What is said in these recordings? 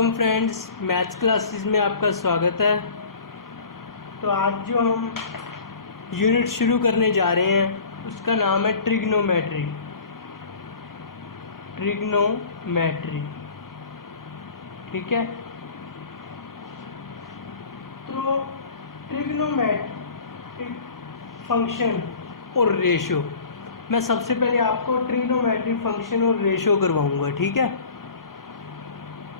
Welcome friends, maths classes में आपका स्वागत है। तो आज जो हम यूनिट शुरू करने जा रहे हैं उसका नाम है ट्रिग्नोमेट्री। ट्रिग्नोमेट्री, ठीक है। तो ट्रिग्नोमेट्रिक फंक्शन और रेशो, मैं सबसे पहले आपको ट्रिग्नोमेट्रिक फंक्शन और रेशो करवाऊंगा, ठीक है।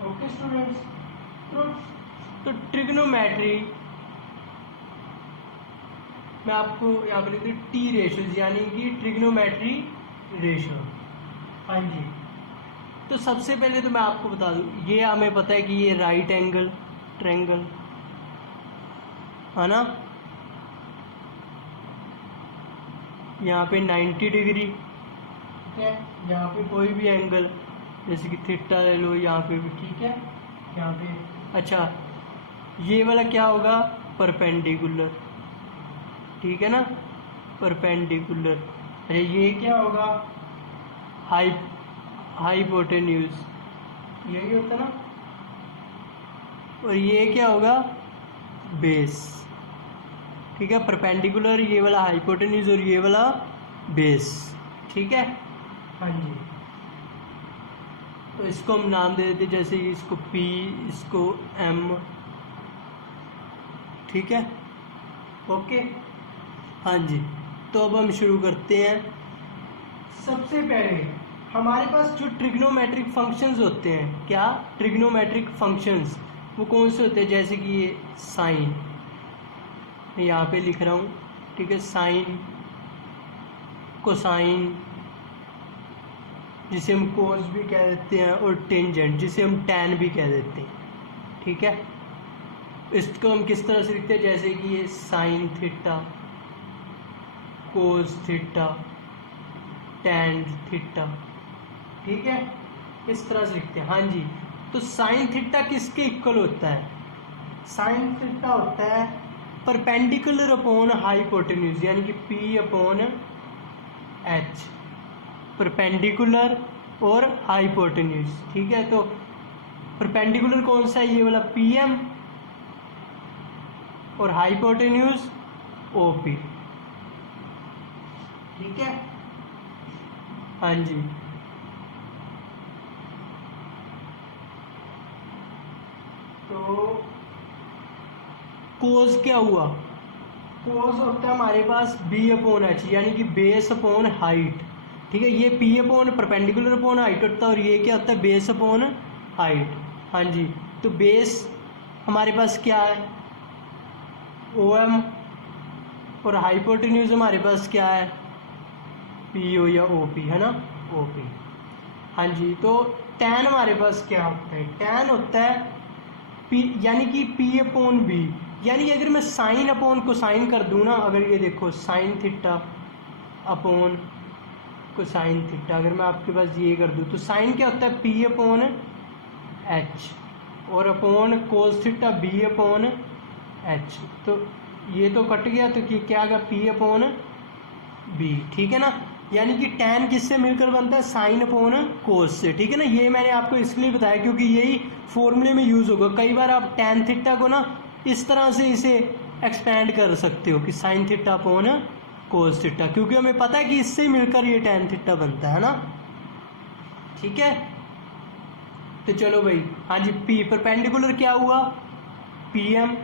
ओके स्टूडेंट्स, तो ट्रिग्नोमेट्री मैं आपको यहाँ पर लिख दूँ टी रेशो, यानी कि ट्रिग्नोमेट्री रेशो। हाँ जी, तो सबसे पहले तो मैं आपको बता दूँ, ये हमें पता है कि ये राइट एंगल ट्रायंगल है ना, यहाँ पे 90 डिग्री, ठीक है। यहाँ पे कोई भी एंगल जैसे कि थीटा ले लो, यहाँ पे भी ठीक है। यहाँ पे अच्छा, ये वाला क्या होगा, परपेंडिकुलर, ठीक है ना, परपेंडिकुलर। अच्छा, ये क्या होगा, हाइपोटेन्यूज, यही होता ना। और ये क्या होगा, बेस, ठीक है। परपेंडिकुलर ये वाला हाइपोटेन्यूज और ये वाला बेस, ठीक है। हाँ जी, तो इसको हम नाम दे देते, जैसे इसको P, इसको M, ठीक है। ओके, हाँ जी, तो अब हम शुरू करते हैं। सबसे पहले हमारे पास जो ट्रिग्नोमेट्रिक फंक्शंस होते हैं, क्या ट्रिग्नोमेट्रिक फंक्शंस, वो कौन से होते हैं, जैसे कि ये साइन, यहाँ पे लिख रहा हूँ, ठीक है। साइन, कोसाइन जिसे हम कोस भी कह देते हैं, और टेंजेंट जिसे हम टैन भी कह देते हैं, ठीक है। इसको हम किस तरह से लिखते हैं, जैसे कि ये sine theta, cos theta, tan theta, ठीक है, इस तरह से लिखते हैं। हाँ जी, तो साइन थीटा किसके इक्वल होता है, साइन थीटा होता है परपेंडिकुलर अपॉन हाइपोटेन्यूज, यानी कि P अपॉन H, परपेंडिकुलर और हाइपोटेन्यूज, ठीक है। तो परपेंडिकुलर कौन सा है, ये वाला PM, और हाइपोटेन्यूज OP, ठीक है। हाँ जी, तो कोस क्या हुआ, कोस होता है हमारे पास B अपॉन H, यानी कि बेस अपॉन हाइट, ठीक है। ये P upon perpendicular upon height होता है, और ये क्या होता है, बेस अपॉन हाइट। हाँ जी, तो बेस हमारे पास क्या है, OM, और हाइपोटेन्यूज हमारे पास क्या है, PO या OP, है ना, OP। हाँ जी, तो टैन हमारे पास क्या होता है, टैन होता है P, यानी कि P अपॉन B, यानी अगर मैं साइन अपॉन कोसाइन कर दूं ना, अगर ये देखो sine theta upon cosine theta, अगर मैं आपके पास ये कर दूं, तो साइन क्या होता है, P अपॉन H, और upon cos theta B upon H, तो ये तो कट गया, तो क्या आ गया, P अपॉन B, ठीक है ना। यानी कि टैन किससे मिलकर बनता है, साइन अपॉन कोस से, ठीक है ना। ये मैंने आपको इसलिए बताया क्योंकि यही फॉर्मूले में यूज होगा। कई बार आप टैन थीटा को ना इस तरह से इसे एक्सपेंड कर सकते हो कि sine theta upon cos theta, क्योंकि हमें पता है कि इससे मिलकर ये टैन थीटा बनता है ना, ठीक है। तो चलो भाई, हाँ जी, P परपेंडिकुलर क्या हुआ, PM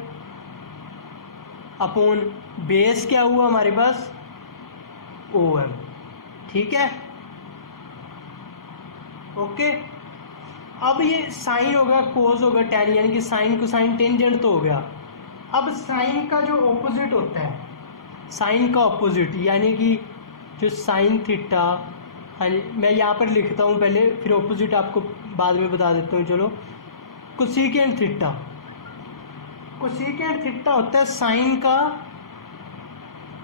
अपॉन बेस क्या हुआ हमारे पास, OM, ठीक है। ओके, अब ये साइन होगा, कोस होगा, टैन, यानी कि साइन कोसाइन टेंजेंट तो हो गया। अब साइन का जो ऑपोजिट होता है, साइन का ऑपोजिट, यानी कि जो साइन थीटा, हाँ जी, मैं यहाँ पर लिखता हूँ पहले, फिर ऑपोजिट आपको बाद में बता देता हूँ। चलो, कोसेकेंट थीटा, कोसेकेंट थीटा होता है साइन का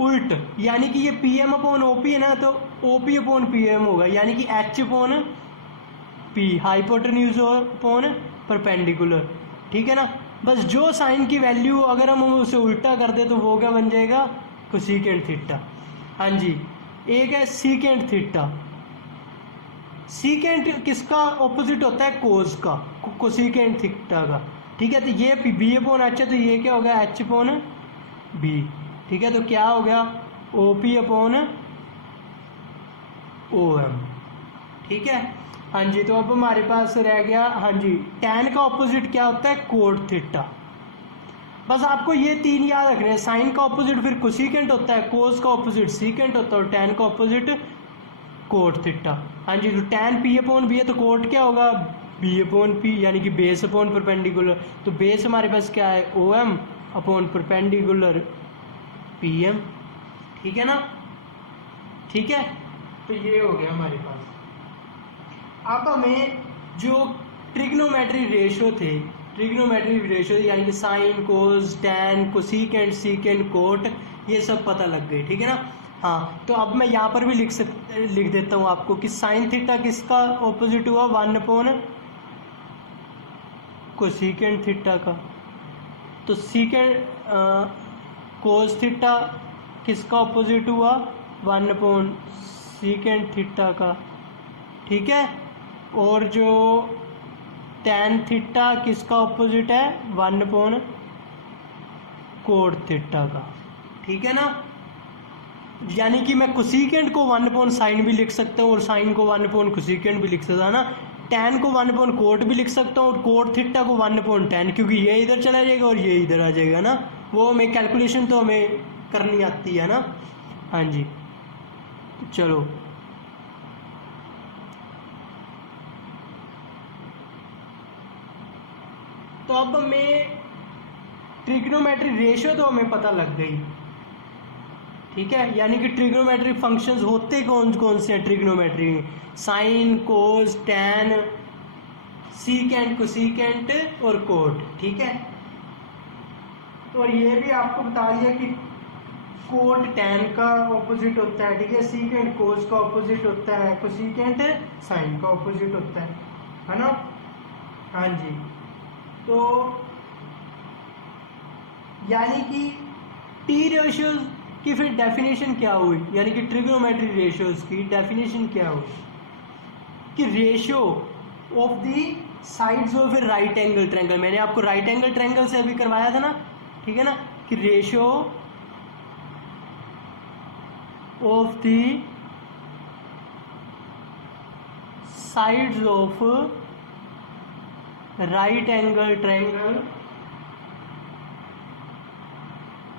उल्ट, यानी कि ये PM अपॉन OP है ना, तो OP अपॉन PM होगा, यानी कि H upon P, hypotenuse upon perpendicular, ठीक है ना। बस जो साइन की वैल्यू अगर हम उसे उल्टा कर दे तो वो क्या बन जाएगा, कोसेकेंट थीटा। हाँ जी, एक है सीकेंट थीटा, सीकेंट किसका ऑपोजिट होता है, कोस का, कोसिकेंट थीटा का। ठीक है, तो ये बी अपॉन एच है, तो ये क्या हो गया, एच अपॉन बी। ठीक है, तो क्या हो गया, O P upon O M. ठीक है, हाँ जी। तो अब हमारे पास रह गया, हाँ जी, टैन का ऑपोजिट क्या होता है, कोट थीटा। बस आपको ये तीन याद रखने हैं, साइन का ऑपोजिट फिर कोसिकेंट होता है, कोस का ऑपोजिट सीकेंट होता है, और टैन का ऑपोजिट कोट थीटा। हाँ जी, तो टैन पी अपॉन बी है, तो कोट क्या होगा, बी अपॉन पी, यानी कि बेस अपॉन परपेंडिकुलर। तो बेस हमारे पास क्या है, O M upon perpendicular P M. ठीक है ना, ठीक है, तो ये हो गया हमारे पास। अब हमें जो ट्रिग्नोमेट्री रेशियो थे, ट्रिग्नोमेट्री रेशियो यानी कि sign, cos, tan, cosecant, secant, coat, ये सब पता लग गए। ठीक है ना। हाँ, तो अब मैं यहाँ पर भी लिख देता हूँ आपको कि साइन थीटा किसका ऑपोजिट हुआ, 1 अपॉन कोसिकेंट थीटा का। तो सीकेंट कोस थीटा किसका ऑपोजिट हुआ, 1 अपॉन सीकेंट थीटा का। ठीक है, और जो टैन थीटा किसका ऑपोजिट है, 1 अपॉन कोट थीटा का। ठीक है ना, यानी कि मैं कोसिकेंट को 1 अपॉन साइन भी लिख सकता हूँ, और साइन को 1 अपॉन कोसिकेंट भी लिख सकता है ना। टैन को 1 अपॉन कोट भी लिख सकता हूँ, और कोट थीटा को 1 अपॉन टैन, क्योंकि ये इधर चला जाएगा और ये इधर आ जाएगा ना। वो हमें कैलकुलेशन तो हमें करनी आती है ना। हाँ जी, चलो तो अब हमें ट्रिग्नोमेट्री रेशियो तो हमें पता लग गई। ठीक है, यानी कि ट्रिग्नोमेट्री फंक्शंस होते कौन कौन से हैं ट्रिग्नोमेट्री में, sign, cos, tan, secant, cosecant और कोट। ठीक है, और ये भी आपको बता दिया कि कोट टैन का ऑपोजिट होता है। ठीक है, सीकेंट कोस का ऑपोजिट होता है, कोसिकेंट साइन का ऑपोजिट होता है ना। हाँ जी, तो यानी कि टी रेशियोज की फिर डेफिनेशन क्या हुई, यानी कि ट्रिग्नोमेट्री रेशियोज की डेफिनेशन क्या हुई कि ratio of the sides of A right angle triangle. मैंने आपको राइट एंगल ट्रायंगल से अभी करवाया था ना। ठीक है ना, कि ratio of the sides of right angle triangle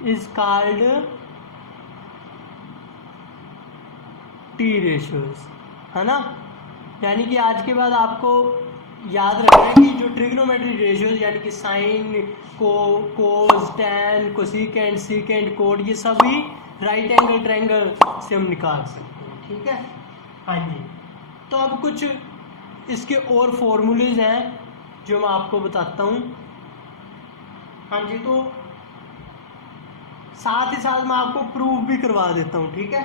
is called T ratios, है ना। यानी कि आज के बाद आपको याद रखना है कि जो ट्रिग्नोमेट्री रेशियोज यानी कि sign, cos, tan, cosecant, secant, coat, ये सभी राइट एंगल ट्रायंगल से हम निकाल सकते हैं। ठीक है, हाँ जी। तो अब कुछ इसके और फॉर्मूलेज हैं जो मैं आपको बताता हूँ। हाँ जी, तो साथ ही साथ मैं आपको प्रूफ भी करवा देता हूँ। ठीक है,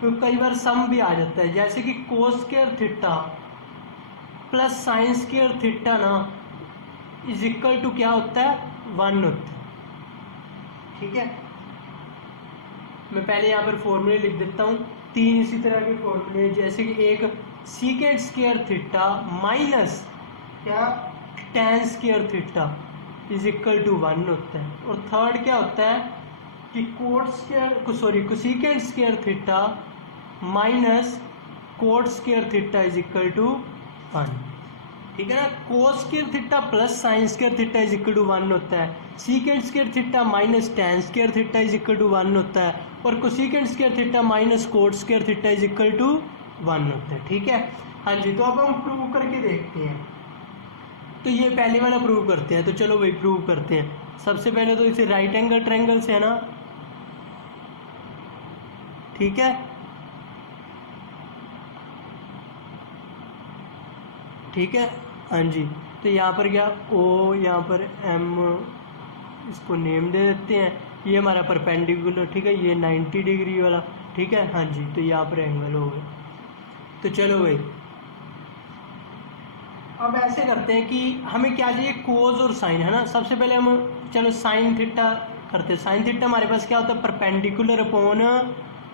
तो कई बार सम भी आ जाता है, जैसे कि cos square theta plus sine square theta ना इज इक्वल टू क्या होता है, 1 होता है। ठीक है, मैं पहले यहाँ पर फॉर्मूले लिख देता हूँ, 3 इसी तरह के फॉर्मूले, जैसे कि एक सीकेंट स्क्वायर थीटा माइनस क्या tan square theta is equal to 1 होता है। और थर्ड क्या होता है कि cosecant square theta minus cot square theta is equal to 1। ठीक है ना, cos square theta plus sine square theta is equal to 1 होता है, secant square theta minus tan square theta is equal to 1 होता है, और cosecant square theta minus cot square theta is equal to 1 होता है। ठीक है, हाँ जी। तो अब हम प्रूव करके देखते हैं। तो ये पहले वाला प्रूव करते हैं, तो चलो भाई प्रूव करते हैं। सबसे पहले तो इसे राइट एंगल ट्रायंगल से है ना। ठीक है, ठीक है, हाँ जी। तो यहाँ पर क्या ओ, यहाँ पर एम, इसको नेम दे देते हैं। ये हमारा परपेंडिकुलर, ठीक है, ये 90 डिग्री वाला। ठीक है, हाँ जी। तो यहाँ पर एंगल हो गया। तो चलो भाई अब ऐसे करते हैं कि हमें क्या चाहिए, कोस और साइन, है ना। सबसे पहले हम चलो साइन थीटा करते हैं। साइन थीटा हमारे पास क्या होता है, परपेंडिकुलर अपॉन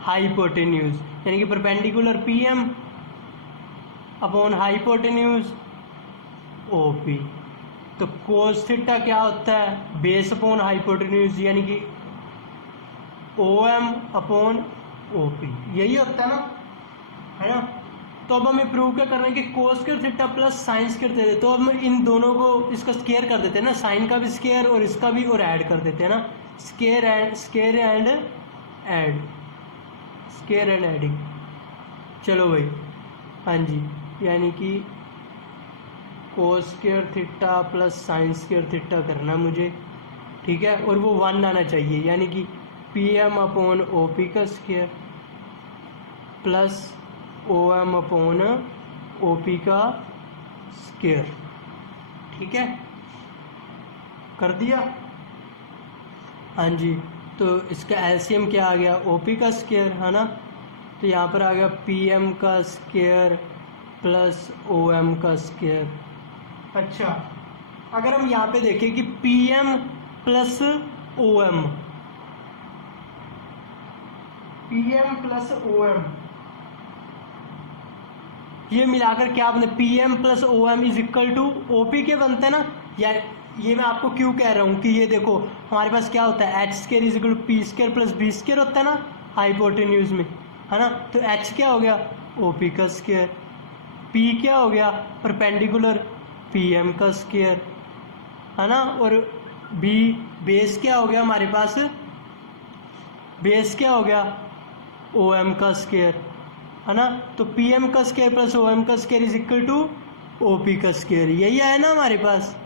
हाइपोटेन्यूज, यानी कि perpendicular P M upon hypotenuse O. P cos theta क्या होता है, बेस अपॉन हाइपोटेन्यूज यानी कि OM अपॉन OP, यही होता है ना, है ना। तो अब हमें प्रूव क्या करना है कि cos square theta plus sine square दे दे, तो अब हम इन दोनों को इसका स्क्वायर कर देते हैं ना, साइन का भी स्क्वायर और इसका भी, और ऐड कर देते हैं ना, स्क्वायर एंड एडिंग। चलो भाई, हाँ जी, यानी कि cos square theta plus sine square theta करना मुझे, ठीक है, और वो 1 आना चाहिए, यानी कि PM अपॉन OP का square plus OM upon OP का स्क्वायर, ठीक है, कर दिया। हाँ जी, तो इसका एलसीएम क्या आ गया, OP का स्क्वायर, है ना। तो यहाँ पर आ गया PM का स्क्वायर प्लस OM का स्क्वायर। अच्छा, अगर हम यहाँ पे देखें कि PM plus OM, PM plus OM, ये मिलाकर क्या आपने PM plus OM is equal to OP के बनते हैं ना। या ये मैं आपको क्यों कह रहा हूँ कि ये देखो हमारे पास क्या होता है, H square is equal to P square plus B square होता है ना हाइपोटेन्यूज में, है ना। तो H क्या हो गया, OP का स्क्वायर, P क्या हो गया, परपेंडिकुलर PM का स्क्वायर, है ना, और B बेस क्या हो गया हमारे पास, बेस क्या हो गया, OM का स्क्वायर, है ना। तो PM का स्क्वायर प्लस OM का square is equal to OP का स्क्वायर, यही आया ना हमारे पास।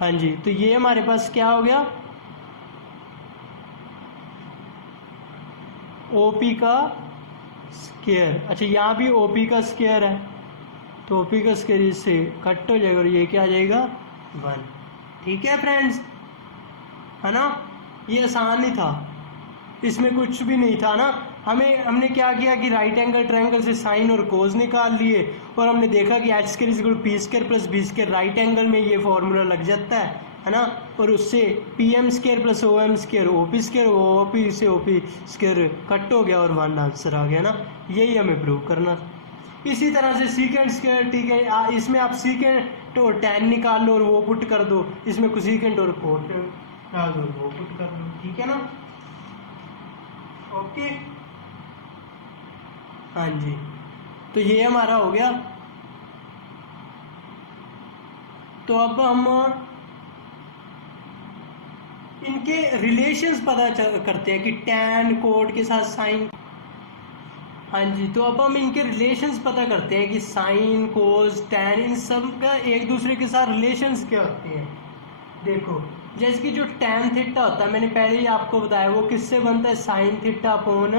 हाँ जी, तो ये हमारे पास क्या हो गया, OP का स्क्वायर। अच्छा, यहाँ भी OP का स्क्वायर है, तो OP का स्क्वायर इससे कट हो जाएगा और ये क्या आ जाएगा 1, ठीक है फ्रेंड्स, है ना। ये आसान ही था, इसमें कुछ भी नहीं था ना। हमने क्या किया कि राइट एंगल ट्रायंगल से साइन और कोज निकाल लिए, और हमने देखा कि H square is equal to P square plus B square, right angle में ये फॉर्मूला लग जाता है ना। और उससे PM square plus OM square OP square, OP से OP स्क्वायर कट हो गया और 1 आंसर आ गया ना। यही हमें प्रूव करना। इसी तरह से सीकेंट स्क्वायर, ठीक है, इसमें आप सीकेंट और टैन निकाल लो और वो पुट कर दो, इसमें कोसेकेंट और कोट डाल दो, वो पुट कर दो, ठीक है ना। ओके, हाँ जी, तो ये हमारा हो गया। तो अब हम इनके रिलेशंस पता करते हैं कि टैन कोट के साथ साइन। हाँ जी, तो अब हम इनके रिलेशंस पता करते हैं कि साइन कोस टैन इन सब का एक दूसरे के साथ रिलेशंस क्या होते हैं। देखो, जैसे कि जो टैन थीटा होता है, मैंने पहले ही आपको बताया, वो किससे बनता है, sine theta upon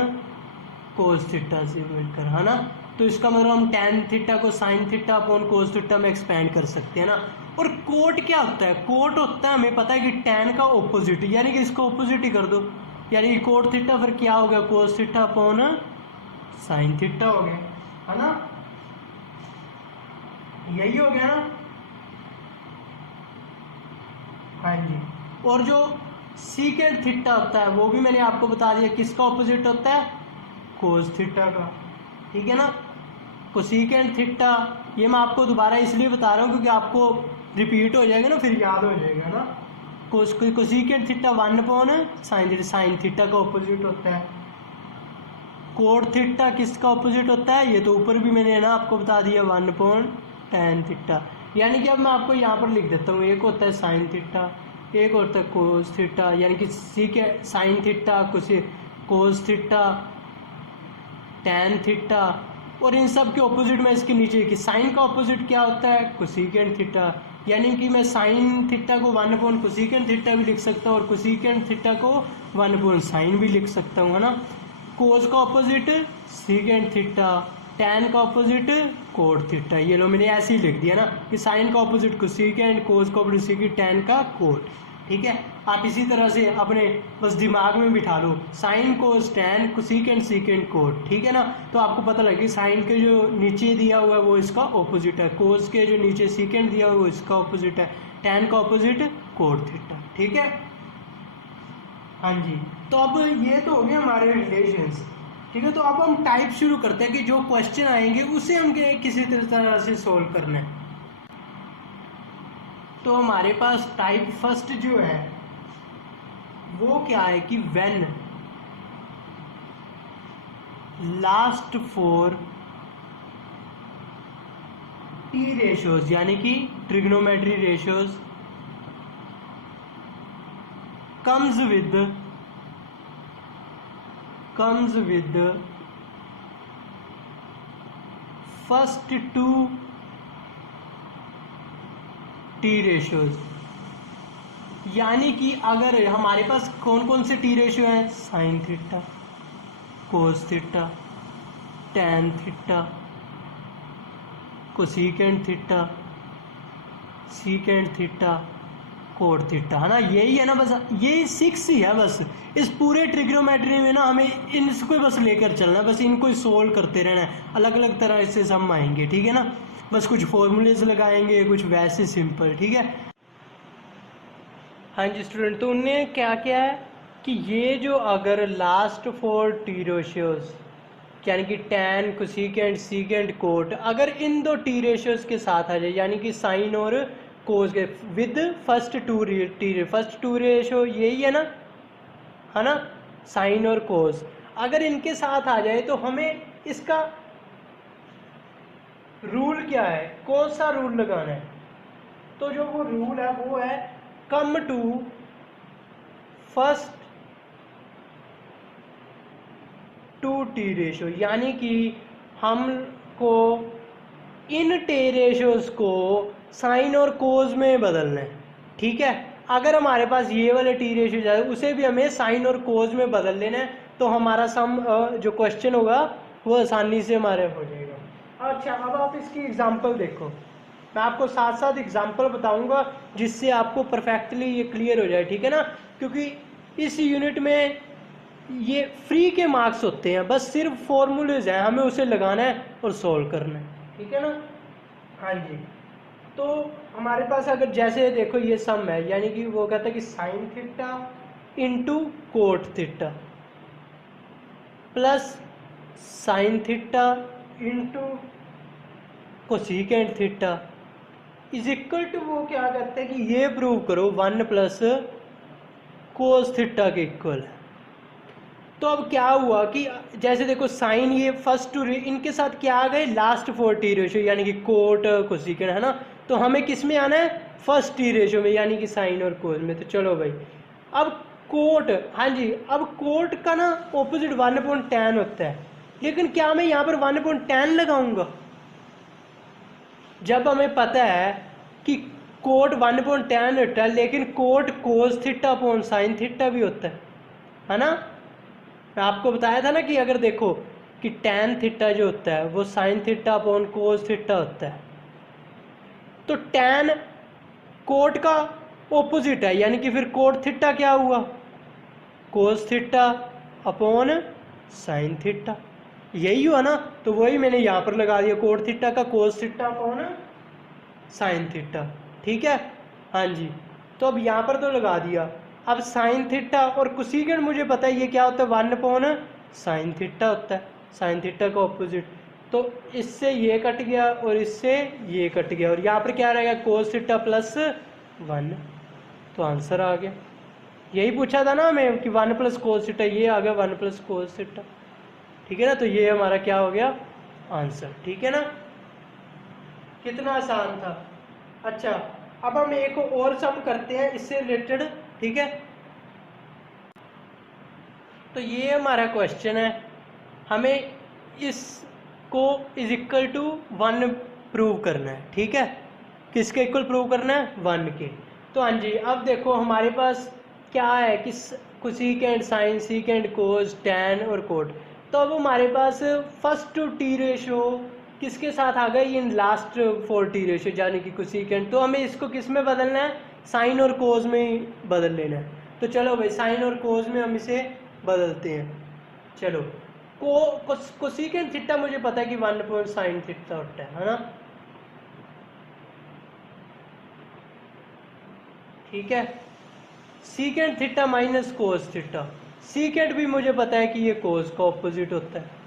cos theta से मिलकर, है ना। तो इसका मतलब हम टैन थीटा को sine theta upon cos theta में एक्सपेंड कर सकते हैं ना। और कोट क्या होता है, कोट होता है, हमें पता है कि टैन का ऑपोजिट, यानी कि इसको ऑपोजिट ही कर दो, यानी कि कोट थीटा फिर क्या हो गया, कोस थीटा अपॉन साइन थीटा हो गया, है ना, यही हो गया ना। हाँ जी, और जो सीकेंट थीटा होता है वो भी मैंने आपको बता दिया किसका ऑपोजिट होता है, कोस थीटा का, ठीक है ना। कोसेकेंट थीटा, ये मैं आपको दोबारा इसलिए बता रहा हूँ क्योंकि आपको रिपीट हो जाएगा ना, फिर याद हो जाएगा ना। Cosecant theta 1 upon sine theta, sine theta का ऑपोजिट होता है। कोट थीटा किसका ऑपोजिट होता है, ये तो ऊपर भी मैंने ना आपको बता दिया, 1 अपॉन टैन थीटा। यानी कि अब मैं आपको यहाँ पर लिख देता हूँ, एक होता है साइन थीटा, एक होता है कोस थीटा, यानी कि sine theta, cos theta, tan theta, और इन सब के ऑपोजिट में इसके नीचे कि साइन का ऑपोजिट क्या होता है, कोसेकेंट थीटा। यानी कि मैं साइन थीटा को 1 अपॉन कोसेकेंट थीटा भी लिख सकता हूँ और कोसेकेंट थीटा को 1 अपॉन साइन भी लिख सकता हूँ, है ना। कोस का ऑपोजिट सीकेंट थीटा, टैन का ऑपोजिट कोट थीटा। ये लो मैंने ऐसे ही लिख दिया ना कि साइन का ऑपोजिट कोसेकेंट, कोस का ऑपोजिट सीकेंट, टैन का कोट, ठीक है। आप इसी तरह से अपने बस दिमाग में बिठा लो, sine cos tan cosecant secant cot, ठीक है ना। तो आपको पता लगे साइन के जो नीचे दिया हुआ है वो इसका ऑपोजिट है, कोस के जो नीचे सीकेंट दिया हुआ है वो इसका ऑपोजिट है, टैन का ऑपोजिट कोट थीटा, ठीक है। हाँ जी, तो अब ये तो हो गए हमारे रिलेशंस। ठीक है, तो अब हम टाइप शुरू करते हैं कि जो क्वेश्चन आएंगे उसे हम किसी तरह से सोल्व करना है। तो हमारे पास टाइप फर्स्ट जो है वो क्या है कि when last four T ratios यानी कि trigonometry ratios comes with first two T ratios, यानी कि अगर हमारे पास कौन कौन से टी रेशियो हैं, sine theta, cos theta, tan theta, cosecant theta, secant theta, cot theta, है ना, यही है ना, बस ये 6 ही है बस। इस पूरे ट्रिग्नोमेट्री में ना हमें इनको बस लेकर चलना है, बस इनको ही सोल्व करते रहना है, अलग अलग तरह से सम आएंगे, ठीक है ना, बस कुछ फॉर्मूलेज लगाएंगे, कुछ वैसे सिंपल, ठीक है। हाँ जी स्टूडेंट, तो उनने क्या किया है कि ये जो अगर लास्ट फोर टी रेशियोज यानी कि टैन, कोसेकेंट, सीकेंट, कोट, अगर इन दो टी रेशियोज के साथ आ जाए यानी कि साइन और कोस के विद फर्स्ट टू रेशियो यही है ना, साइन और कोस, अगर इनके साथ आ जाए तो हमें इसका रूल क्या है, कौन सा रूल लगाना है, तो जो वो रूल है वो है come to first to T ratio, यानी कि हमको इन टी रेशियोज को साइन और कोस में बदलना है, ठीक है। अगर हमारे पास ये वाले टी रेशियो जाए उसे भी हमें साइन और कोस में बदल लेना है, तो हमारा सम जो क्वेश्चन होगा वो आसानी से हमारे हो जाएगा। अच्छा, अब आप इसकी एग्जांपल देखो, मैं आपको साथ साथ एग्जांपल बताऊंगा जिससे आपको परफेक्टली ये क्लियर हो जाए, ठीक है ना, क्योंकि इस यूनिट में ये फ्री के मार्क्स होते हैं, बस सिर्फ फॉर्मूलेज हैं, हमें उसे लगाना है और सोल्व करना है, ठीक है ना। हाँ जी, तो हमारे पास अगर जैसे देखो ये सम है, यानी कि वो कहता है कि sine theta into cot theta plus sine theta into cosecant theta is equal to, वो क्या कहते हैं कि ये प्रूव करो 1 प्लस कोस थीटा के इक्वल है। तो अब क्या हुआ कि जैसे देखो साइन ये फर्स्ट टू इनके साथ क्या आ गए, लास्ट फोर टी रेशियो यानी कि कोट कोसेकेंट, है ना, तो हमें किस में आना है, फर्स्ट टी रेशियो में यानी कि साइन और कोस में। तो चलो भाई, अब कोट, हाँ जी, अब कोट का ना ऑपोजिट 1/tan होता है, लेकिन क्या मैं यहाँ पर 1/tan लगाऊंगा, जब हमें पता है कि कोट 1/tan होता है, लेकिन cot cos theta upon sine theta भी होता है ना। मैं आपको बताया था ना कि अगर देखो कि टैन थीटा जो होता है वो sine theta upon cos theta होता है, तो टैन कोट का ऑपोजिट है, यानी कि फिर कोट थीटा क्या हुआ, कोस थीटा अपॉन साइन थीटा, यही हुआ ना, तो वही मैंने यहाँ पर लगा दिया, कोट थीटा का कोस थीटा अपॉन साइन थीटा, ठीक है। हाँ जी, तो अब यहाँ पर तो लगा दिया, अब साइन थीटा और कोसेकेंट मुझे पता है ये क्या होता है, 1 साइन थीटा होता है, साइन थीटा का ऑपोजिट, तो इससे ये कट गया और इससे ये कट गया, और यहाँ पर क्या रहेगा, कोस थीटा प्लस 1, तो आंसर आ गया। यही पूछा था ना हमें कि 1 प्लस कोस थीटा, ये आ गया 1 प्लस कोस थीटा, ठीक है ना, तो ये हमारा क्या हो गया, आंसर, ठीक है ना, कितना आसान था। अच्छा, अब हम एक और सम करते हैं इससे रिलेटेड, ठीक है। तो ये हमारा क्वेश्चन है, हमें इसको इज इक्वल टू 1 प्रूव करना है, ठीक है, किसके इक्वल प्रूव करना है, 1 के। तो हाँ जी, अब देखो हमारे पास क्या है कि कोसेकेंट, साइन, सीकेंट, कोस, टैन और कोट, तो अब हमारे पास फर्स्ट टू टी रेशियो किसके साथ आ गए, in last four T ratio यानी कि कोसेकेंट, तो हमें इसको किस में बदलना है, साइन और कोस में ही बदल लेना है। तो चलो भाई, साइन और कोस में हम इसे बदलते हैं। चलो, कोसेकेंट थीटा मुझे पता है कि 1 साइन थीटा होता है ना, ठीक है। Secant theta minus cos theta, secant भी मुझे पता है कि ये कोस का ऑपोजिट होता है।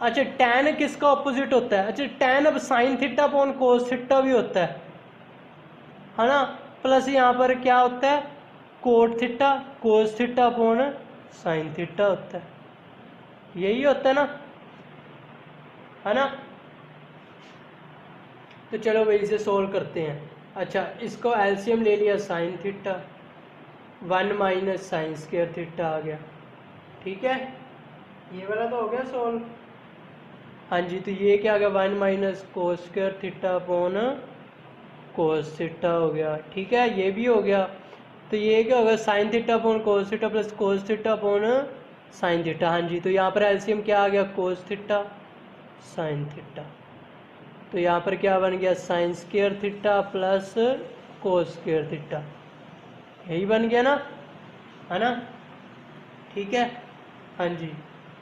अच्छा टैन किसका ऑपोजिट होता है? अच्छा टैन अब sine theta upon cos theta भी होता है ना, प्लस यहाँ पर क्या होता है, cot theta cos theta upon sine theta होता है, यही होता है ना। तो चलो भाई इसे सोल्व करते हैं। अच्छा इसको एलसीएम ले लिया, sine theta 1 minus sine square theta आ गया, ठीक है, ये वाला तो हो गया सोल्व। हाँ जी, तो ये क्या आ गया, 1 minus cos square theta upon cos theta हो गया, ठीक है, ये भी हो गया। तो ये क्या होगा, sine theta upon cos theta plus cos theta upon sine theta. हाँ जी, तो यहाँ पर एलसीएम क्या आ गया, कोस थीटा साइन थीटा, तो यहाँ पर क्या बन गया, sine square theta plus cos square theta, यही बन गया ना, है ना, ठीक है। हाँ जी,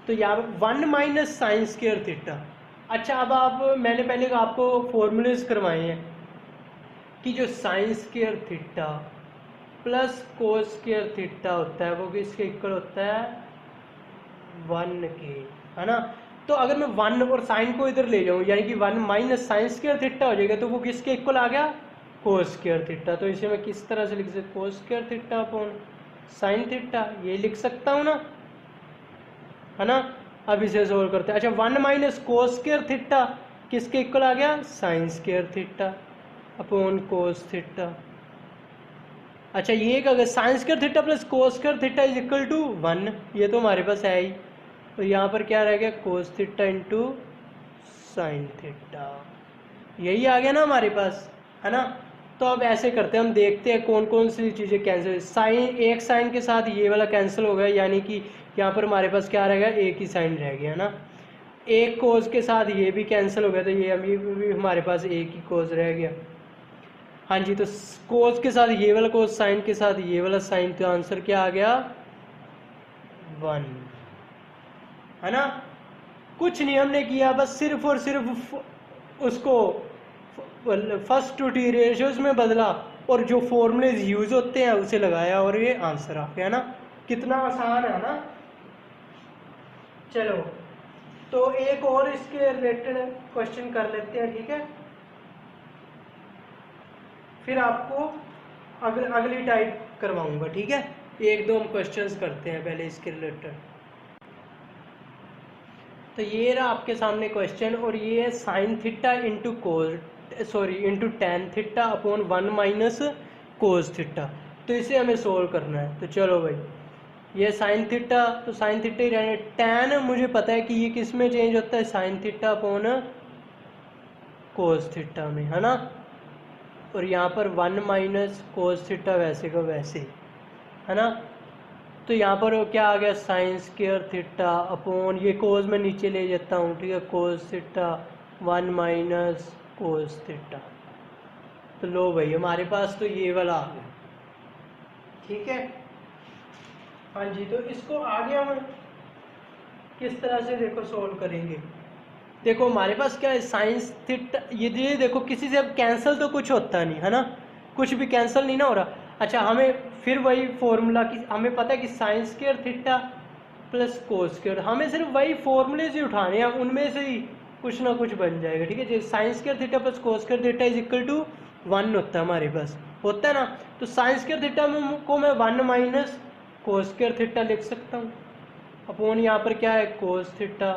तो यहाँ पर 1 माइनस साइन स्क्वायर थीटा। अच्छा अब आप, मैंने पहले आपको फॉर्मूलेज करवाए हैं कि जो sine square theta plus cos square theta होता है वो किसके इक्वल होता है, 1 के, है ना। तो अगर मैं 1 और साइन को इधर ले जाऊँ यानी कि 1 माइनस साइन स्क्वायर थीटा हो जाएगा, तो वो किसके इक्वल आ गया, कोस स्क्वायर थीटा। तो इसे मैं किस तरह से लिख सकता, कोस square theta upon sine theta, ये लिख सकता हूँ ना, है ना। अब इसे सोल्व करते हैं। अच्छा 1 माइनस कोस स्क्वायर थीटा किसके इक्वल आ गया, sine square theta upon cos theta. अच्छा ये क्या, sine square theta plus cos square theta is equal to 1, ये तो हमारे पास है ही, तो यहाँ पर क्या रह गया, कोस थीटा इंटू साइन थीटा, यही आ गया ना हमारे पास, है ना। तो अब ऐसे करते हैं, हम देखते हैं कौन कौन सी चीज़ें कैंसिल, साइन एक साइन के साथ ये वाला कैंसिल हो गया, यानी कि यहाँ पर हमारे पास क्या रह गया, एक ही साइन रह गया ना। एक कोस के साथ ये भी कैंसिल हो गया, तो ये अभी भी हमारे पास एक ही कोस रह गया। हाँ जी, तो कोस के साथ ये वाला कोस, साइन के साथ ये वाला साइन, तो आंसर क्या आ गया, 1, है ना। कुछ नहीं हमने किया, बस सिर्फ और सिर्फ उसको फर्स्ट टू टी रेशियोज में बदला और जो फॉर्मूलेज यूज होते हैं उसे लगाया और ये आंसर आ गया ना। कितना आसान है ना। चलो तो एक और इसके रिलेटेड क्वेश्चन कर लेते हैं, ठीक है, फिर आपको अगली टाइप करवाऊंगा, ठीक है। एक दो हम क्वेश्चंस करते हैं पहले इसके रिलेटेड। तो ये रहा आपके सामने क्वेश्चन, और ये है sine theta into into tan theta upon 1 minus cos theta. तो इसे हमें सोल्व करना है। तो चलो भाई, ये साइन थीटा, तो साइन थीटा ही रहने, टेन मुझे पता है कि ये किस में चेंज होता है, sine theta upon cos theta में, है ना। और यहाँ पर 1 माइनस कोस थीटा वैसे का वैसे, है ना। तो यहाँ पर क्या आ गया, साइन स्क्वायर थीटा अपॉन, ये कोस में नीचे ले जाता हूँ, ठीक है, कोस थीटा 1 माइनस कोस थीटा। तो लो भाई हमारे पास तो ये वाला आ गया, ठीक है। हाँ जी, तो इसको आगे हम किस तरह से देखो सोल्व करेंगे। देखो हमारे पास क्या है, साइंस थीटा, ये देखो किसी से अब कैंसिल तो कुछ होता नहीं, है ना, कुछ भी कैंसिल नहीं ना हो रहा। अच्छा हमें फिर वही फॉर्मूला की, हमें पता है कि sine square theta plus cos square, हमें सिर्फ वही फॉर्मूले से उठाने हैं, उनमें से ही कुछ ना कुछ बन जाएगा, ठीक है। जो sine square theta plus cos square theta is equal to 1 होता है हमारे पास, होता है ना। तो साइन स्क्वायर थीटा को मैं 1 माइनस कोस स्क्वायर थीटा लिख सकता हूँ अपॉन यहाँ पर क्या है, कोस थीटा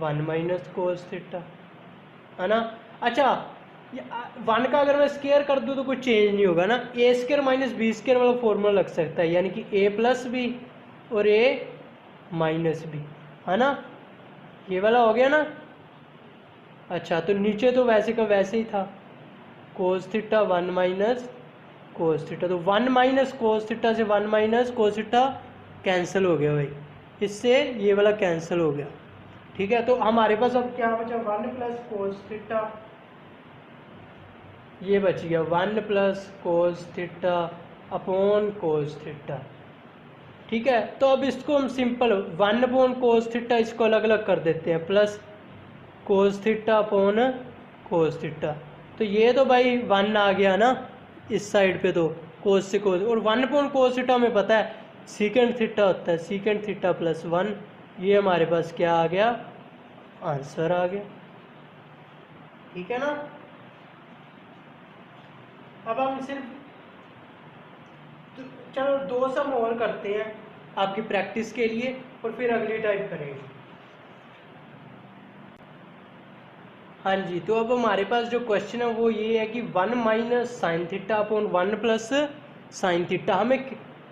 1 माइनस कोस थीटा, है ना। अच्छा 1 का अगर मैं स्क्वायर कर दूँ तो कुछ चेंज नहीं होगा ना, ए स्क्वायर माइनस बी स्क्वायर वाला फॉर्मूला लग सकता है, यानी कि ए प्लस बी और ए माइनस बी, है ना, ये वाला हो गया ना। अच्छा तो नीचे तो वैसे का वैसे ही था, कोस थीटा 1 माइनस कोस थीटा, तो 1 माइनस कोस थीटा से 1 माइनस कोस थीटा कैंसिल हो गया भाई, इससे ये वाला कैंसिल हो गया, ठीक है। तो हमारे पास अब क्या बचा, 1 प्लस कोस थीटा, ये बच गया 1 plus cos theta upon cos theta, ठीक है। तो अब इसको हम सिंपल 1 अपॉन कोस थीटा इसको अलग अलग कर देते हैं, plus cos theta upon cos theta, तो ये तो भाई 1 आ गया ना इस साइड पे, तो कोस से कोस, और 1 अपॉन कोस थीटा हमें पता है सीकेंट थीटा होता है, सीकेंट थीटा प्लस 1। ये हमारे पास क्या आ गया, आंसर आ गया। ठीक है ना। अब हम सिर्फ चलो 2 सम और करते हैं आपकी प्रैक्टिस के लिए, और फिर अगली टाइप करेंगे। हाँ जी, तो अब हमारे पास जो क्वेश्चन है वो ये है कि 1 minus sine theta upon 1 plus sine theta, हमें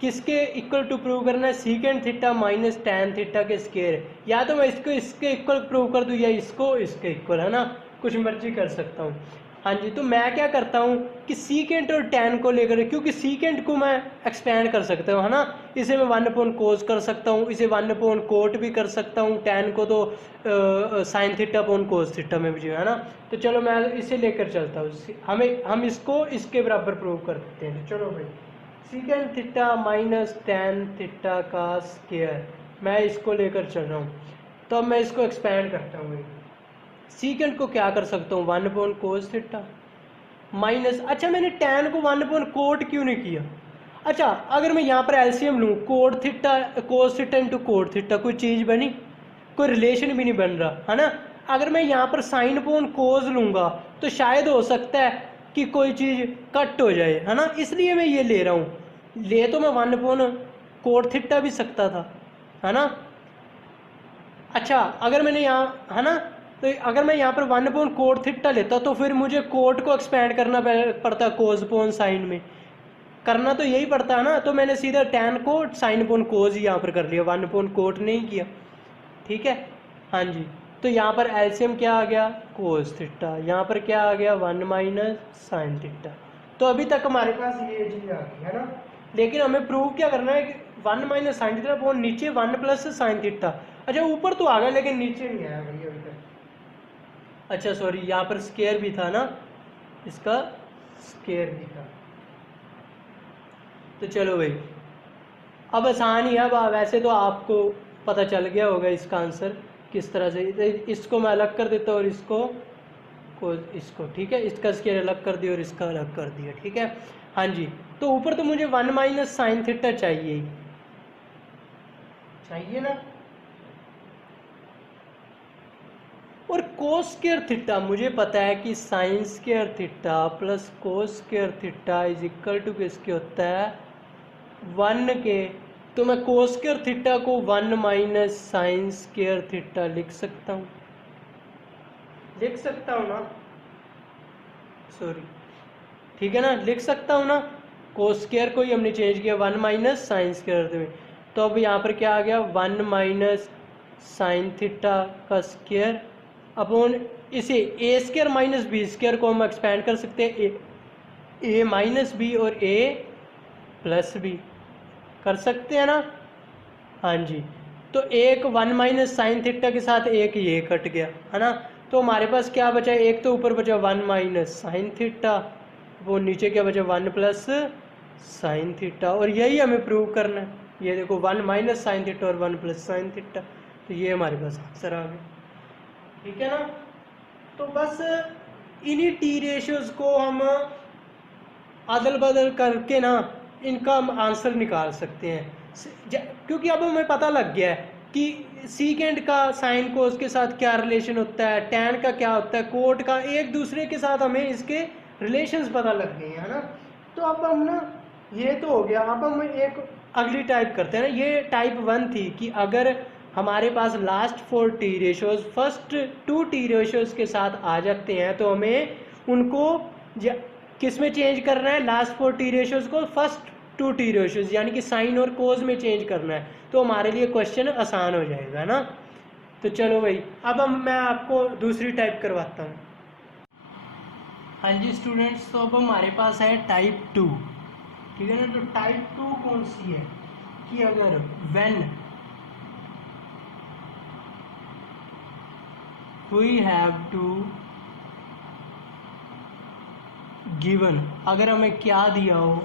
किसके इक्वल टू प्रूव करना है, secant theta minus tan theta के स्क्वायर। या तो मैं इसको इसके इक्वल प्रूव कर दूँ या इसको इसके इक्वल, है ना, कुछ मर्जी कर सकता हूँ। हाँ जी, तो मैं क्या करता हूँ कि सीकेंट और टैन को लेकर, क्योंकि सीकेंट को मैं एक्सपेंड कर सकता हूँ, है ना, इसे मैं 1 अपॉन कोस कर सकता हूँ, इसे 1 अपॉन कोट भी कर सकता हूँ, टैन को तो sine theta upon cos theta में भी, है ना। तो चलो मैं इसे लेकर चलता हूँ, हम इसको इसके बराबर प्रूव कर देते हैं। तो चलो भाई, secant theta minus tan theta का स्क्वायर, मैं इसको लेकर चल रहा हूँ। तो अब मैं इसको एक्सपेंड करता हूँ, सीकेंट को क्या कर सकता हूँ 1 अपॉन कोस थीटा माइनस, अच्छा मैंने टैन को 1 अपॉन कोट क्यों नहीं किया। अच्छा, अगर मैं यहाँ पर एलसीएम लूँ, cot theta cos theta into cot theta, कोई चीज़ बनी, कोई रिलेशन भी नहीं बन रहा, है ना। अगर मैं यहाँ पर साइन अपॉन कोस लूँगा तो शायद हो सकता है कि कोई चीज़ कट हो जाए, है ना, इसलिए मैं ये ले रहा हूँ। ले तो मैं 1 अपॉन कोट थीटा भी सकता था, है ना। अच्छा, अगर मैंने यहाँ, है ना, तो अगर मैं यहाँ पर 1 अपॉन कोट थीटा लेता तो फिर मुझे कोट को एक्सपेंड करना पड़ता कोस अपॉन साइन में, करना तो यही पड़ता है ना। तो मैंने सीधा टैन को साइन अपॉन कोस ही यहाँ पर कर लिया, 1 अपॉन कोट नहीं किया। ठीक है, हाँ जी। तो यहाँ पर एलसीएम क्या आ गया, कोस थीटा, यहाँ पर क्या आ गया 1 माइनस साइन थीटा। तो अभी तक हमारे पास ये चीज़ आ गई, है ना। लेकिन हमें प्रूव क्या करना है कि 1 माइनस साइन थीटा अपॉन नीचे 1 प्लस साइन थीटा। अच्छा, ऊपर तो आ गया लेकिन नीचे नहीं आया भाई अभी तक। अच्छा सॉरी, यहाँ पर स्क्वायर भी था ना, इसका स्क्वायर भी था। तो चलो भाई, अब आसान ही है। अब वैसे तो आपको पता चल गया होगा इसका आंसर किस तरह से। इसको मैं अलग कर देता हूँ और इसको ठीक है, इसका स्क्वायर अलग कर दिया और इसका अलग कर दिया। ठीक है, हाँ जी। तो ऊपर तो मुझे 1 माइनस साइन थीटा चाहिए ना, और कोस स्क्वायर थीटा मुझे पता है कि sine square theta plus cos square theta is equal to किसके होता है, 1 के। तो मैं कोस स्क्वायर थीटा को 1 माइनस साइन स्क्वायर थीटा लिख सकता हूँ ना, सॉरी, ठीक है ना, लिख सकता हूँ ना। कोस स्क्वायर को ही हमने चेंज किया 1 माइनस साइन स्क्वायर में। तो अब यहाँ पर क्या आ गया, 1 माइनस साइन थीटा का स्क्वायर अपॉन इसे ए स्क्वायर माइनस बी स्क्वायर को हम एक्सपेंड कर सकते हैं, ए माइनस बी और ए प्लस बी कर सकते हैं ना। हाँ जी, तो एक 1 माइनस साइन थीटा के साथ एक ये कट गया, है ना। तो हमारे पास क्या बचा, एक तो ऊपर बचा 1 माइनस साइन थीटा, वो नीचे क्या बचा 1 प्लस साइन थीटा, और यही हमें प्रूव करना है। ये देखो 1 माइनस साइन थीटा और 1 प्लस साइन थीटा, तो ये हमारे पास आंसर आ गया। ठीक है ना। तो बस इन्हीं टी रेशियोज को हम अदल बदल करके ना इनका हम आंसर निकाल सकते हैं, क्योंकि अब हमें पता लग गया है कि सीकेंट का साइन कोस के साथ क्या रिलेशन होता है, टैन का क्या होता है, कोट का, एक दूसरे के साथ हमें इसके रिलेशंस पता लग गए हैं, है ना। तो अब हम ना, ये तो हो गया, अब हम एक अगली टाइप करते हैं ना। ये टाइप 1 थी कि अगर हमारे पास last 4 T ratios first 2 T ratios के साथ आ जाते हैं तो हमें उनको किस में चेंज करना है, लास्ट 4 टी रेशियोज को फर्स्ट 2 टी रेशियोज यानी कि साइन और कोज में चेंज करना है, तो हमारे लिए क्वेश्चन आसान हो जाएगा ना। तो चलो भाई, अब मैं आपको दूसरी टाइप करवाता हूँ। हाँ जी स्टूडेंट्स, तो अब हमारे पास है टाइप 2, ठीक है ना। तो टाइप 2 कौन सी है कि अगर when we have to given, अगर हमें क्या दिया हो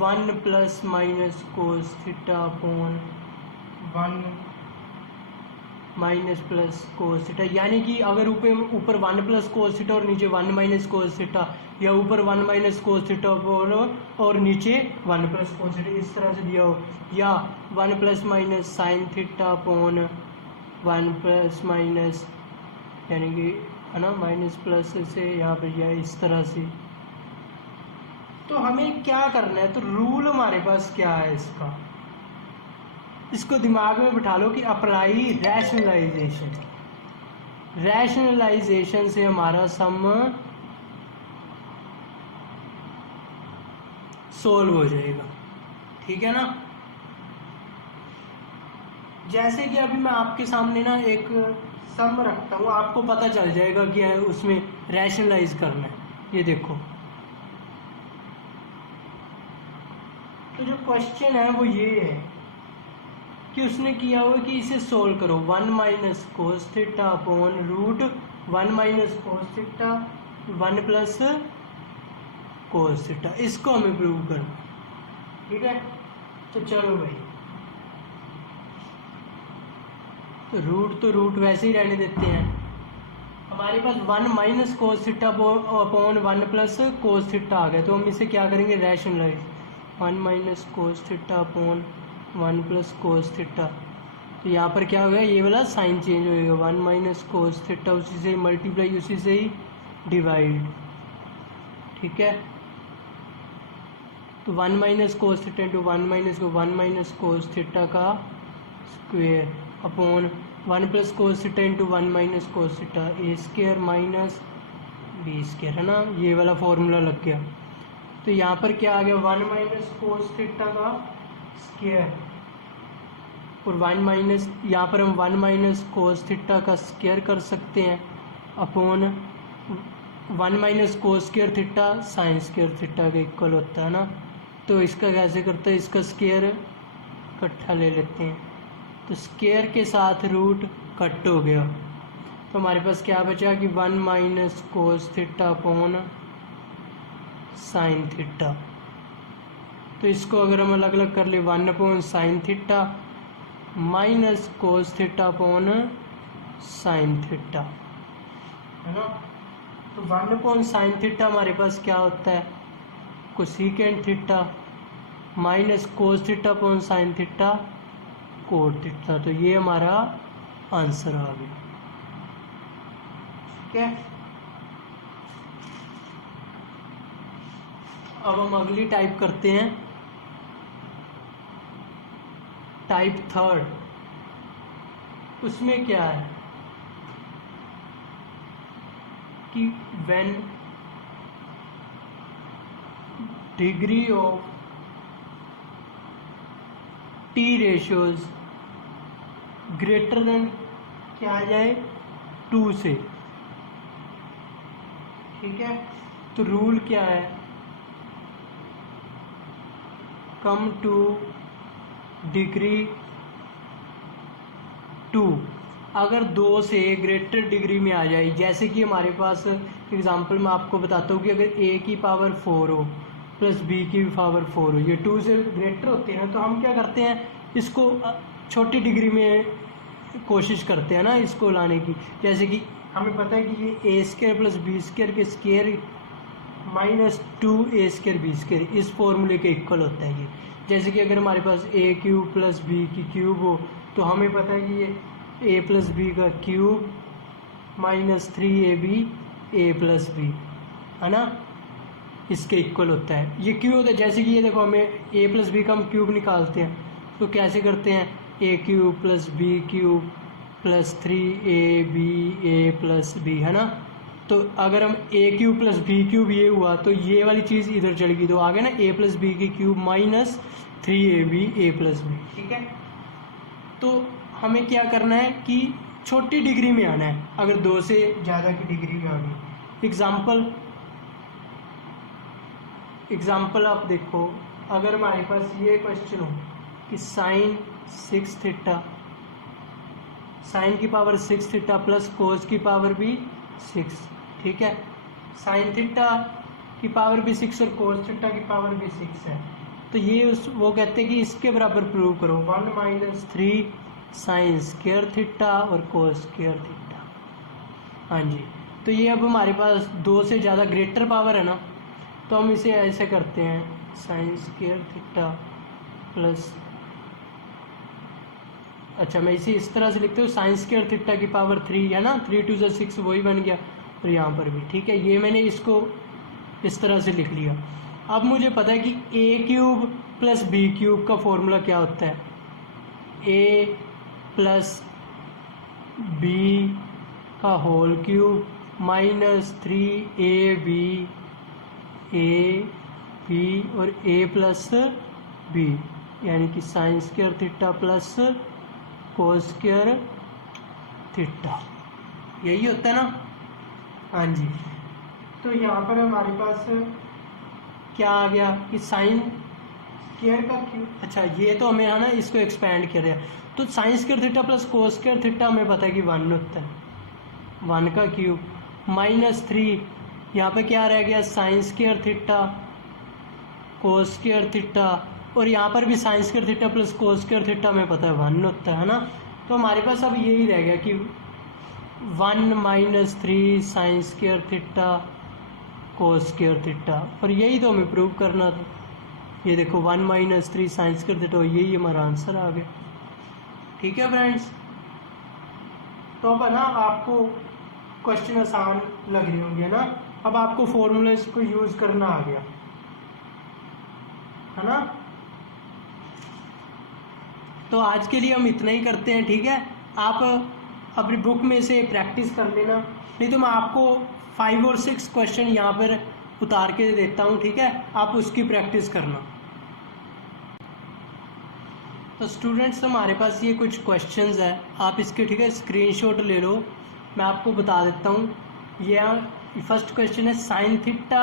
1 plus minus cos theta upon 1 minus plus cos theta, यानी कि अगर ऊपर 1 प्लस कोस थीटा और नीचे 1 माइनस कोस थीटा, या ऊपर 1 माइनस कोस थीटा अपोन और नीचे 1 प्लस कोस थीटा इस तरह से दिया हो, या 1 plus minus sine theta upon 1 plus minus यानी कि है ना माइनस प्लस से यहाँ पर या इस तरह से। तो हमें क्या करना है, तो रूल हमारे पास क्या है इसका, इसको दिमाग में बिठा लो कि अप्लाई रैशनलाइजेशन। रैशनलाइजेशन से हमारा सम सोल्व हो जाएगा, ठीक है ना। जैसे कि अभी मैं आपके सामने ना एक सम रखता हूँ, आपको पता चल जाएगा कि उसमें रैशनलाइज करना है। ये देखो, तो जो क्वेश्चन है वो ये है कि उसने किया हुआ कि इसे सोल्व करो 1 minus cos theta upon root 1 minus cos theta 1 plus cos theta, इसको हमें प्रूव करना, ठीक है। तो चलो भाई, तो रूट वैसे ही रहने देते हैं। हमारे पास 1 minus cos theta upon 1 plus cos theta आ गया, तो हम इसे क्या करेंगे, rationalise 1 minus cos theta upon 1 plus cos theta. तो यहाँ पर क्या होगा, ये वाला साइन चेंज होएगा, 1 माइनस कोस थीटा उसी से मल्टीप्लाई उसी से ही डिवाइड, ठीक है। तो 1 minus cos theta into 1 minus cos theta का square upon 1 plus cos theta into 1 minus cos theta A square minus B square, है ना, ये वाला फॉर्मूला लग गया। तो यहाँ पर क्या आ गया, 1 माइनस कोस थीटा का स्क्वेयर और 1 माइनस, यहाँ पर हम 1 माइनस कोस थीटा का स्क्वेयर कर सकते हैं upon 1 minus cos square theta sine square theta के इक्वल होता है ना। तो इसका कैसे करते हैं, इसका स्क्वेयर इकट्ठा ले लेते हैं, तो स्क्वेयर के साथ रूट कट हो गया, तो हमारे पास क्या बचा कि 1 minus cos theta upon sine theta. तो इसको अगर हम अलग अलग कर ले, 1 upon sine theta minus cos theta upon sine theta, है ना। तो 1 अपॉन साइन थीटा हमारे पास क्या होता है, cosecant theta minus cos theta upon sine theta cot theta. तो ये हमारा आंसर आ गया, ठीक है। अब हम अगली टाइप करते हैं, टाइप थर्ड। उसमें क्या है कि when degree of T ratios greater than क्या आ जाए 2 से, ठीक है। तो रूल क्या है, कम टू डिग्री 2 अगर 2 से ग्रेटर डिग्री में आ जाए। जैसे कि हमारे पास एग्जांपल मैं आपको बताता हूँ कि अगर a की पावर 4 हो प्लस b की पावर 4 हो, ये 2 से ग्रेटर होते हैं, तो हम क्या करते हैं, इसको छोटी डिग्री में कोशिश करते हैं ना इसको लाने की। जैसे कि हमें पता है कि ये a square plus B square के square minus 2a square B square इस फॉर्मूले के इक्वल होता है ये। जैसे कि अगर हमारे पास a क्यूब प्लस b की क्यूब हो, तो हमें पता है कि ये a प्लस बी का cube minus 3ab a plus B, है ना, इसके इक्वल होता है। ये क्यों होता है, जैसे कि ये देखो, हमें a प्लस बी का हम क्यूब निकालते हैं, तो कैसे करते हैं, a cube plus B cube plus 3ab a plus B, है ना। तो अगर हम a cube plus B cube ये हुआ, तो ये वाली चीज़ इधर चलेगी, तो आ गया ना a प्लस बी की cube minus 3ab a plus B, ठीक है। तो हमें क्या करना है कि छोटी डिग्री में आना है, अगर 2 से ज़्यादा की डिग्री में आनी। एग्जाम्पल आप देखो, अगर हमारे पास ये क्वेश्चन हो कि साइन 6 थीटा, साइन की पावर 6 थीटा प्लस कोस की पावर भी 6, ठीक है। साइन थीटा की पावर भी 6 और कोस थीटा की पावर भी 6 है, तो ये वो कहते हैं कि इसके बराबर प्रूव करो 1 माइनस 3 साइन स्क्वायर थीटा और कोस स्क्वायर थीटा। हाँ जी, तो ये अब हमारे पास 2 से ज़्यादा ग्रेटर पावर है ना, तो हम इसे ऐसे करते हैं, साइन स्क्वायर थीटा प्लस, अच्छा मैं इसे इस तरह से लिखते हूँ, साइन स्क्वायर थीटा की पावर 3 है ना, 3 2 6 वही बन गया, और यहाँ पर भी ठीक है। ये मैंने इसको इस तरह से लिख लिया। अब मुझे पता है कि A cube plus B cube का फॉर्मूला क्या होता है, ए प्लस बी का whole cube minus 3ab A B और ए प्लस बी, यानी कि sine square theta plus cos square theta, यही होता है ना। हाँ जी, तो यहाँ पर हमारे पास क्या आ गया कि साइन स्क्वायर का क्यूब, अच्छा ये तो हमें है ना इसको एक्सपेंड कर दिया, तो sign square theta plus cos square theta हमें पता है कि 1 होता है, 1 का क्यूब माइनस 3, यहाँ पे क्या रह गया, sine square theta cos square theta, और यहाँ पर भी sign square theta plus cos square theta हमें पता है 1 होता है ना। तो हमारे पास अब यही रह गया कि 1 minus 3 sign square theta cos square theta, और यही तो हमें प्रूव करना था। ये देखो 1 माइनस 3 साइन स्क्वायर थीटा, यही हमारा आंसर आ गया। ठीक है फ्रेंड्स, तो अब ना आपको क्वेश्चन आसान लग रही होंगे ना, अब आपको फॉर्मूलेस को यूज करना आ गया है ना। तो आज के लिए हम इतना ही करते हैं, ठीक है। आप अपनी बुक में से प्रैक्टिस कर लेना, नहीं तो मैं आपको 5 और 6 क्वेश्चन यहाँ पर उतार के देता हूँ, ठीक है, आप उसकी प्रैक्टिस करना। तो स्टूडेंट्स हमारे पास ये कुछ क्वेश्चंस है, आप इसके ठीक है स्क्रीनशॉट ले लो, मैं आपको बता देता हूँ। ये फर्स्ट क्वेश्चन है sine theta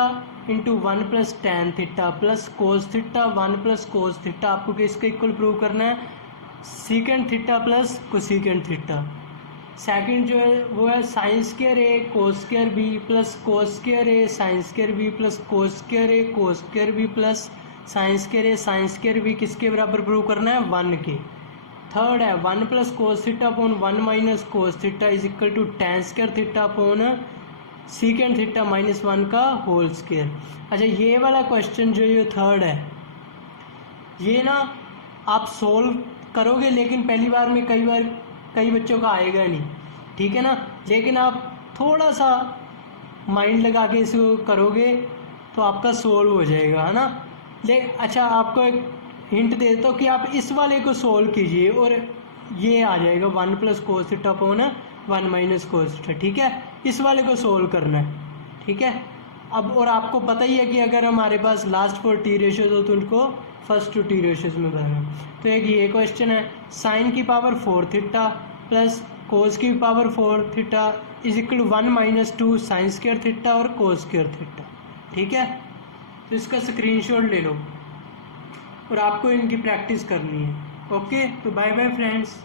into 1 plus tan theta plus cos theta 1 plus cos theta, आपको किसके इक्वल प्रूव करना है, secant theta plus cosecant theta. Second जो है वो है sine square A cos square B plus cos square A sine square B plus cos square A cos square B plus sine square A sine square B, किसके बराबर prove करना है, 1 के। Third है 1 plus cos theta upon 1 minus cos theta is equal to tan square theta upon secant theta minus 1 का whole square. अच्छा ये वाला क्वेश्चन जो ये थर्ड है, ये ना आप सोल्व करोगे, लेकिन पहली बार में कई बच्चों का आएगा नहीं, ठीक है ना, लेकिन आप थोड़ा सा माइंड लगा के इसको करोगे तो आपका सोल्व हो जाएगा, है ना। अच्छा आपको एक हिंट दे देता हूँ कि आप इस वाले को सोल्व कीजिए और ये आ जाएगा 1 plus cos theta upon 1 minus cos theta, ठीक है, इस वाले को सोल्व करना है, ठीक है। अब और आपको पता ही है कि अगर हमारे पास लास्ट 4 टी रेशियोज हो तो उनको फर्स्ट 2 टी रेशियोज में बनाना। तो एक ये क्वेश्चन है साइन की पावर 4 थीटा प्लस कोस की power 4 theta is equal to 1 minus 2 sine square theta और कोस स्क्वायर थीटा, ठीक है। तो इसका स्क्रीनशॉट ले लो और आपको इनकी प्रैक्टिस करनी है। ओके, तो बाय बाय फ्रेंड्स।